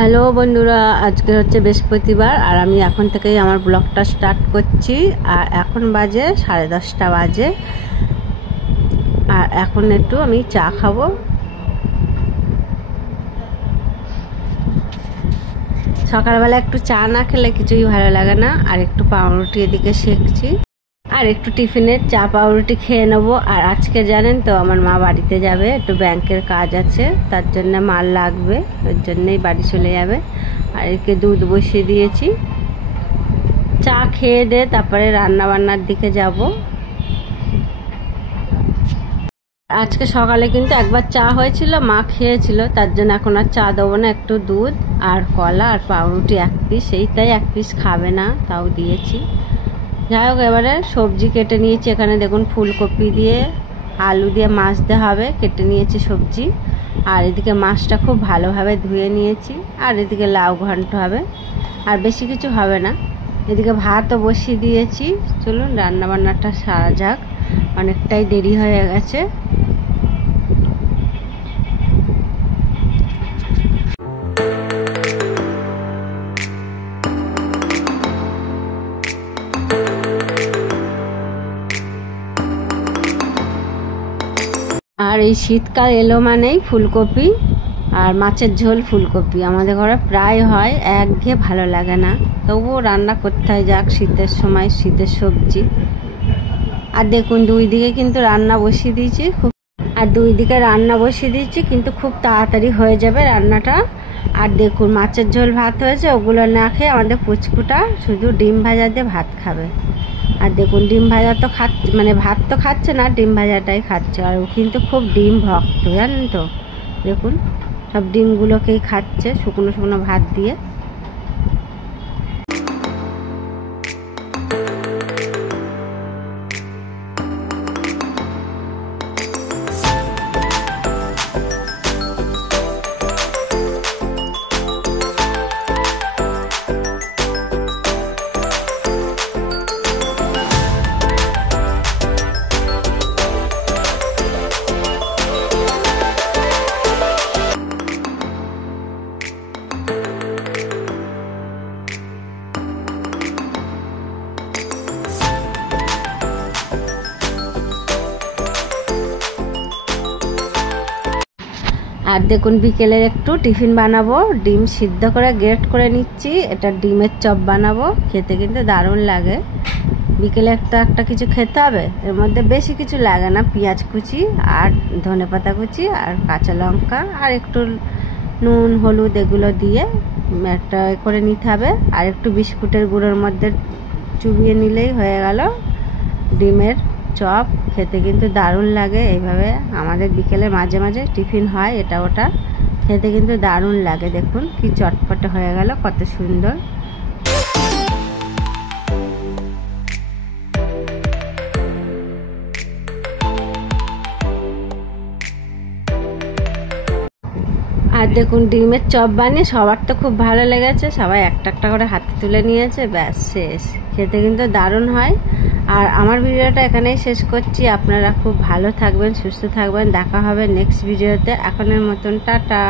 Hello বন্ধুরা, আজকে হচ্ছে বৃহস্পতিবার আর আমি এখন থেকেই আমার ব্লগটা স্টার্ট করছি। আর এখন বাজে 10:30 বাজে। আর এখন একটু আমি চা খাবো। সকালবেলা একটু চা না খেলে কিছুই ভালো লাগে না। আর একটু পাউরুটি এদিকে সেঁকছি আর একটু টিফিনের চা পাউরুটি খেয়ে নেবো। আর আজকে জানেন তো আমার মা বাড়িতে যাবে, একটু ব্যাংকের কাজ আছে, তার জন্য মাল লাগবে, ওর জন্যই বাড়ি চলে যাবে। আর একে দুধ বসিয়ে দিয়েছি, চা খেয়ে দে তারপরে রান্না বান্নার দিকে যাব। আজকে সকালে কিন্তু একবার চা হয়েছিল, মা খেয়েছিল, তার জন্য এখন আর চা দেবো না। একটু দুধ আর কলা আর পাউরুটি 1 পিস, এইটাই 1 পিস খাবে না, তাও দিয়েছি। যাই হোক, এবারে সবজি কেটে নিয়েছি। এখানে দেখুন ফুলকপি দিয়ে আলু দিয়ে মাছ দেওয়া হবে, কেটে নিয়েছি সবজি। আর এদিকে মাছটা খুব ভালোভাবে ধুয়ে নিয়েছি। আর এদিকে লাউ ঘন্ট হবে, আর বেশি কিছু হবে না। এদিকে ভাতও বসিয়ে দিয়েছি। চলুন রান্না বান্নাটা সারা যাক, অনেকটাই দেরি হয়ে গেছে। আর এই শীতকাল এলো মানেই ফুলকপি আর মাছের ঝোল, ফুলকপি আমাদের ঘরে প্রায় হয়, একঘেয়ে ভালো লাগে না, তবুও রান্না করতে হয়, যাক শীতের সময় শীতের সবজি। আর দেখুন দুই দিকে কিন্তু রান্না বসিয়ে দিয়েছি কিন্তু খুব তাড়াতাড়ি হয়ে যাবে রান্নাটা। আর দেখুন মাছের ঝোল ভাত হয়েছে, ওগুলো না খেয়ে আমাদের পুচকুটা শুধু ডিম ভাজা দিয়ে ভাত খাবে। আর দেখুন ডিম ভাজা তো খাচ্ছে, মানে ভাত তো খাচ্ছে না, ডিম ভাজাটাই খাচ্ছে। আর ও কিন্তু খুব ডিম ভক্ত, জানেন তো। দেখুন সব ডিমগুলোকেই খাচ্ছে শুকনো শুকনো ভাত দিয়ে। আর দেখুন বিকেলের একটু টিফিন বানাবো, ডিম সিদ্ধ করে গ্রেট করে নিচ্ছি, এটা ডিমের চপ বানাবো। খেতে কিন্তু দারুণ লাগে। বিকেলে একটা কিছু খেতে হবে, এর মধ্যে বেশি কিছু লাগে না, পেঁয়াজ কুচি আর ধনেপাতা কুচি আর কাঁচা লঙ্কা আর একটু নুন হলুদ এগুলো দিয়ে একটা করে নিতে হবে। আর একটু বিস্কুটের গুঁড়োর মধ্যে চুবিয়ে নিলেই হয়ে গেল ডিমের চপ। খেতে কিন্তু দারুণ লাগে। এইভাবে আমাদের বিকেলে মাঝে মাঝে টিফিন হয়, এটা ওটা, খেতে কিন্তু দারুণ লাগে। দেখুন কি চটপটে হয়ে গেল, কত সুন্দর। আর দেখুন ডিমের চপ বানিয়ে সবার তো খুব ভালো লেগেছে, সবাই একটা করে হাতে তুলে নিয়েছে, ব্যাস শেষ। খেতে কিন্তু দারুণ হয়। আর আমার ভিডিওটা এখানেই শেষ করছি। আপনারা খুব ভালো থাকবেন, সুস্থ থাকবেন, দেখা হবে নেক্সট ভিডিওতে। এখনের মতন টাটা।